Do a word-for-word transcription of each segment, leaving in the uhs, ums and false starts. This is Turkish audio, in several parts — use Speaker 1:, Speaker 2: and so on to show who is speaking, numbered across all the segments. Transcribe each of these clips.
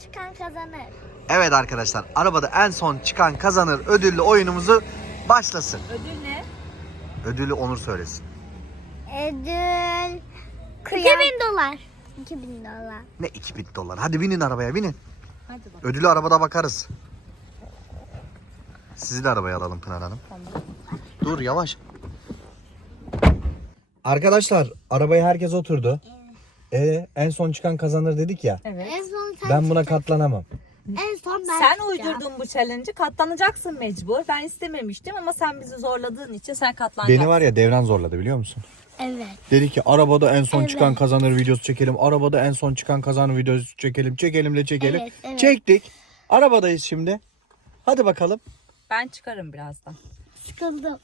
Speaker 1: çıkan kazanır.
Speaker 2: Evet arkadaşlar, arabada en son çıkan kazanır ödüllü oyunumuzu başlasın.
Speaker 3: Ödül ne?
Speaker 2: Ödülü Onur söylesin.
Speaker 1: Ödül... iki bin dolar. iki bin dolar.
Speaker 2: Ne iki bin dolar? Hadi binin arabaya, binin.
Speaker 3: Hadi bak.
Speaker 2: Ödülü arabada bakarız. Sizi de arabaya alalım Pınar Hanım.
Speaker 3: Tamam.
Speaker 2: Dur yavaş. Arkadaşlar, arabaya herkes oturdu. Ee, en son çıkan kazanır dedik ya.
Speaker 3: Evet.
Speaker 1: En son sen
Speaker 2: Ben buna
Speaker 1: çıktın.
Speaker 2: katlanamam.
Speaker 1: En son ben
Speaker 3: Sen
Speaker 1: çıkacağım.
Speaker 3: uydurdun bu challenge'ı. Katlanacaksın mecbur. Ben istememiştim ama sen bizi zorladığın için sen katlanacaksın.
Speaker 2: Beni var ya Devran zorladı, biliyor musun?
Speaker 1: Evet.
Speaker 2: Dedi ki arabada en son
Speaker 1: Evet.
Speaker 2: çıkan kazanır videosu çekelim. Arabada en son çıkan kazanır videosu çekelim. Çekelim de çekelim.
Speaker 1: Evet, evet.
Speaker 2: Çektik. Arabadayız şimdi. Hadi bakalım.
Speaker 3: Ben çıkarım birazdan.
Speaker 1: Sıkıldım.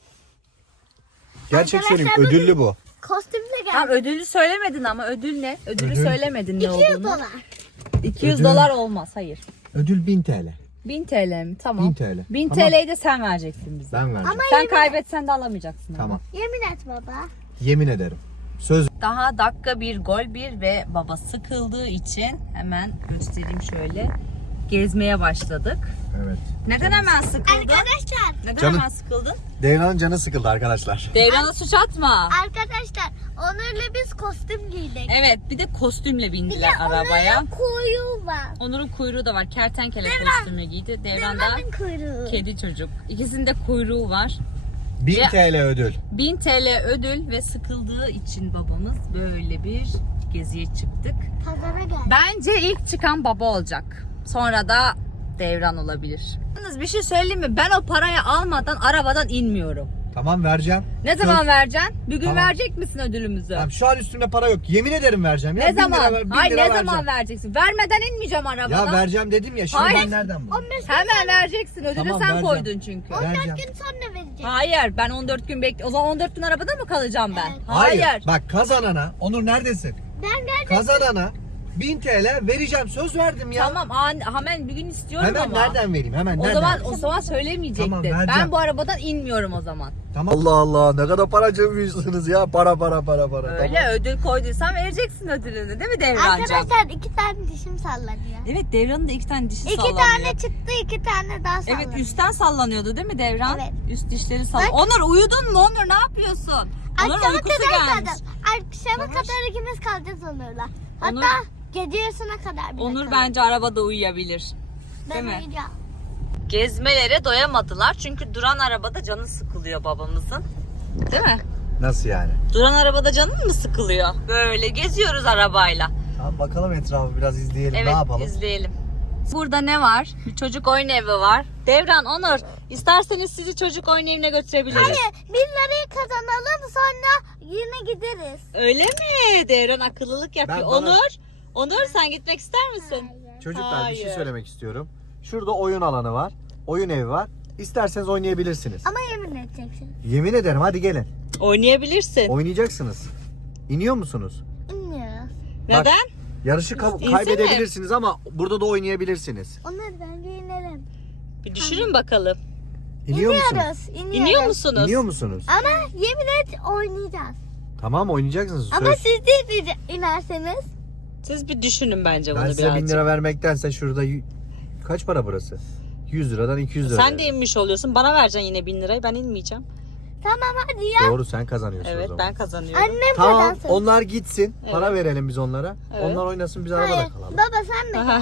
Speaker 2: Gerçek söyleyeyim,
Speaker 1: Arkadaşlar,
Speaker 2: ödüllü bu.
Speaker 1: Kostümle
Speaker 3: Tamam,
Speaker 1: geldim.
Speaker 3: ödülü söylemedin ama ödül ne? Ödülü
Speaker 2: Ödül-
Speaker 3: söylemedin ne
Speaker 1: iki yüz
Speaker 3: olduğunu.
Speaker 1: dolar.
Speaker 3: iki yüz
Speaker 2: Ödül-
Speaker 3: dolar olmaz, hayır.
Speaker 2: Ödül bin T L.
Speaker 3: bin T L mi? Tamam.
Speaker 2: bin T L.
Speaker 3: bin
Speaker 2: Tamam.
Speaker 3: T L'yi de sen vereceksin bize.
Speaker 2: Ben vereceğim.
Speaker 3: Sen kaybetsen de alamayacaksın. ama.
Speaker 2: Tamam.
Speaker 1: Yemin et baba.
Speaker 2: Yemin ederim. Söz.
Speaker 3: Daha dakika bir, gol bir ve baba sıkıldığı için hemen göstereyim şöyle. Gezmeye başladık.
Speaker 2: Evet.
Speaker 3: Neden hemen sıkıldın?
Speaker 1: Arkadaşlar.
Speaker 3: Neden
Speaker 2: Canım-
Speaker 3: hemen sıkıldın?
Speaker 2: Devran'ın canı sıkıldı arkadaşlar.
Speaker 3: Devran'a suç atma.
Speaker 1: Arkadaşlar Onur'la biz kostüm giydik.
Speaker 3: Evet, bir de kostümle
Speaker 1: Bir de
Speaker 3: bindiler arabaya.
Speaker 1: Onur'un kuyruğu var.
Speaker 3: Onur'un kuyruğu da var. Kertenkele kostümü giydi. Devran da
Speaker 1: Devran'ın kuyruğu.
Speaker 3: kedi çocuk. İkisinin de kuyruğu var.
Speaker 2: bin
Speaker 3: Ya-
Speaker 2: T L ödül.
Speaker 3: bin T L ödül ve sıkıldığı için babamız böyle bir geziye çıktık.
Speaker 1: Pazara gel.
Speaker 3: Bence ilk çıkan baba olacak. Sonra da Devran olabilir. Yalnız bir şey söyleyeyim mi? Ben o parayı almadan arabadan inmiyorum.
Speaker 2: Tamam, vereceğim.
Speaker 3: Ne
Speaker 2: Söz.
Speaker 3: zaman vereceksin? Bir gün
Speaker 2: Tamam.
Speaker 3: verecek misin ödülümüzü?
Speaker 2: Tamam, şu an üstümde para yok. Yemin ederim vereceğim. Ya.
Speaker 3: Ne
Speaker 2: Bin lira
Speaker 3: zaman?
Speaker 2: ver- bin
Speaker 3: Hayır,
Speaker 2: lira
Speaker 3: ne
Speaker 2: vereceğim.
Speaker 3: zaman vereceksin? Vermeden inmeyeceğim arabadan.
Speaker 2: Ya vereceğim dedim ya. Şimdi
Speaker 3: Hayır.
Speaker 2: ben nereden buldum?
Speaker 1: on beş gün
Speaker 3: Hemen vereceksin. Ödülü
Speaker 2: Tamam,
Speaker 3: sen
Speaker 2: vereceğim.
Speaker 3: koydun çünkü.
Speaker 1: on
Speaker 2: Vereceğim.
Speaker 1: dört gün sonra verecek.
Speaker 3: Hayır, ben on dört gün bekle. O zaman on dört gün arabada mı kalacağım ben?
Speaker 1: Evet.
Speaker 3: Hayır.
Speaker 2: Bak, kazanana, Onur neredesin?
Speaker 1: Ben geldim.
Speaker 2: Kazanana bin T L vereceğim. Söz verdim ya.
Speaker 3: Tamam, an- hemen bir gün istiyorum
Speaker 2: Hemen
Speaker 3: ama.
Speaker 2: nereden vereyim? Hemen
Speaker 3: O
Speaker 2: nereden?
Speaker 3: zaman o zaman söylemeyecektin.
Speaker 2: Tamam, vereceğim.
Speaker 3: Ben bu arabadan inmiyorum o zaman.
Speaker 2: Tamam. Allah Allah, ne kadar para cebimiyorsunuz ya. Para para para para.
Speaker 3: Öyle
Speaker 2: Tamam.
Speaker 3: ödül koyduysan vereceksin ödülünü, değil mi Devrancığım?
Speaker 1: Arkadaşlar iki tane dişim sallanıyor.
Speaker 3: Evet, Devran'ın da iki tane dişi
Speaker 1: İki
Speaker 3: sallanıyor.
Speaker 1: tane çıktı, iki tane daha sallanıyor.
Speaker 3: Evet, üstten sallanıyordu değil mi Devran?
Speaker 1: Evet.
Speaker 3: Üst dişleri sallanıyor. Onur, uyudun mu Onur? Ne yapıyorsun? Onur
Speaker 1: Akşama
Speaker 3: uykusu
Speaker 1: kadar
Speaker 3: gelmiş.
Speaker 1: kalacağız. Akşama kadar ikimiz kalacağız Onur'la. Hatta
Speaker 3: Onur-
Speaker 1: gece yarısına kadar bile
Speaker 3: Onur
Speaker 1: kalırız.
Speaker 3: bence arabada uyuyabilir.
Speaker 1: Ben
Speaker 3: değil mi?
Speaker 1: uyuyacağım.
Speaker 3: Gezmelere doyamadılar çünkü duran arabada canı sıkılıyor babamızın. Değil mi?
Speaker 2: Nasıl yani?
Speaker 3: Duran arabada canın mı sıkılıyor? Böyle geziyoruz arabayla.
Speaker 2: Tamam, bakalım etrafı biraz izleyelim.
Speaker 3: Evet,
Speaker 2: ne yapalım?
Speaker 3: izleyelim. Burada ne var? Bir çocuk oyun evi var. Devran, Onur, isterseniz sizi çocuk oyun evine götürebiliriz.
Speaker 1: Hayır, bin lirayı kazanalım sonra yine gideriz.
Speaker 3: Öyle mi? Devran akıllılık yapıyor.
Speaker 2: Ben bana-
Speaker 3: Onur, Onur sen gitmek ister misin?
Speaker 2: Çocuklar, bir şey
Speaker 3: Hayır.
Speaker 2: söylemek istiyorum. Şurada oyun alanı var. Oyun evi var. İsterseniz oynayabilirsiniz.
Speaker 1: Ama yemin edeceksin.
Speaker 2: Yemin ederim, hadi gelin.
Speaker 3: Oynayabilirsin.
Speaker 2: Oynayacaksınız. İniyor musunuz?
Speaker 1: İnmiyoruz.
Speaker 3: Neden?
Speaker 2: Yarışı ka-
Speaker 3: İnsene.
Speaker 2: kaybedebilirsiniz ama burada da oynayabilirsiniz.
Speaker 1: Onları bence inelim.
Speaker 3: Bir düşünün bakalım.
Speaker 2: İniyor musunuz?
Speaker 1: İniyoruz, iniyoruz.
Speaker 3: İniyor musunuz?
Speaker 2: İniyor musunuz?
Speaker 1: Ama yemin et oynayacağız.
Speaker 2: Tamam, oynayacaksınız.
Speaker 1: Ama
Speaker 2: Söz.
Speaker 1: siz de ine- inerseniz.
Speaker 3: Siz bir düşünün bence bunu
Speaker 2: Ben size
Speaker 3: birazcık.
Speaker 2: bin lira vermektense şurada y- kaç para burası? yüz liradan iki yüz lira.
Speaker 3: Sen de inmiş oluyorsun. Bana vereceksin yine bin lirayı. Ben inmeyeceğim.
Speaker 1: Tamam hadi ya.
Speaker 2: Doğru, sen kazanıyorsun o
Speaker 3: Evet,
Speaker 2: zaman.
Speaker 3: ben kazanıyorum.
Speaker 1: Annem
Speaker 2: Tamam,
Speaker 1: kazansın.
Speaker 2: onlar gitsin. Para
Speaker 3: Evet.
Speaker 2: verelim biz onlara.
Speaker 3: Evet.
Speaker 2: Onlar oynasın, biz arabada
Speaker 1: Hayır,
Speaker 2: kalalım.
Speaker 1: baba sen de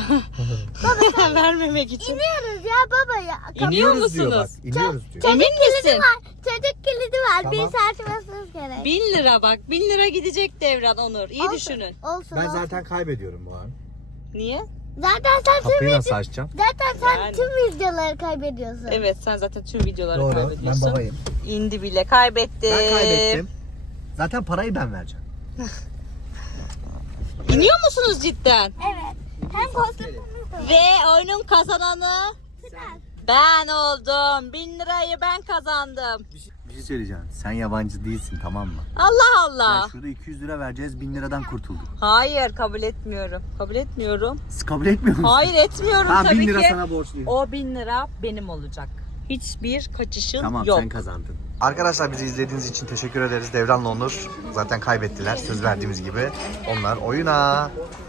Speaker 1: gel.
Speaker 3: Vermemek için.
Speaker 1: İniyoruz ya baba ya. Kapı-
Speaker 3: İniyor
Speaker 2: İniyoruz diyor bak.
Speaker 3: musunuz?
Speaker 2: İniyoruz diyor.
Speaker 1: Çocuk
Speaker 3: Emin
Speaker 1: kilidi
Speaker 3: misin?
Speaker 1: var. Çocuk kilidi var.
Speaker 2: Tamam.
Speaker 1: Bir saat basmanız gerek.
Speaker 3: Bin lira bak. Bin lira gidecek Devran, Onur. İyi
Speaker 1: Olsun,
Speaker 3: düşünün.
Speaker 1: Olsun,
Speaker 2: Ben
Speaker 1: olsun.
Speaker 2: zaten kaybediyorum bu an.
Speaker 3: Niye?
Speaker 1: Zaten sen tüm
Speaker 2: Kapıyı
Speaker 1: video...
Speaker 2: nasıl açacağım?
Speaker 1: Zaten sen
Speaker 3: Yani.
Speaker 1: tüm videoları kaybediyorsun.
Speaker 3: Evet, sen zaten tüm videoları
Speaker 2: Doğru, ben
Speaker 3: kaybediyorsun.
Speaker 2: babayım.
Speaker 3: İndi bile, kaybetti.
Speaker 2: Ben kaybettim. Zaten parayı ben vereceğim.
Speaker 3: İniyor musunuz cidden?
Speaker 1: Evet. Hem kostümümüz de var.
Speaker 3: Ve oyunun kazananı
Speaker 1: Sıra.
Speaker 3: ben oldum. Bin lirayı ben kazandım.
Speaker 2: Bir şey, bir şey söyleyeceğim. Sen yabancı değilsin, tamam mı?
Speaker 3: Allah
Speaker 2: Ya
Speaker 3: Allah.
Speaker 2: şurada iki yüz lira vereceğiz, bin liradan kurtulduk.
Speaker 3: Hayır, kabul etmiyorum. Kabul etmiyorum.
Speaker 2: Siz kabul etmiyor musunuz?
Speaker 3: Hayır, etmiyorum
Speaker 2: Tamam,
Speaker 3: tabii
Speaker 2: bin lira
Speaker 3: ki.
Speaker 2: sana borçluyum.
Speaker 3: O bin lira benim olacak. Hiçbir kaçışın
Speaker 2: Tamam,
Speaker 3: yok.
Speaker 2: sen kazandın. Arkadaşlar, bizi izlediğiniz için teşekkür ederiz. Devran'la Onur zaten kaybettiler. Söz verdiğimiz gibi. Onlar oyuna.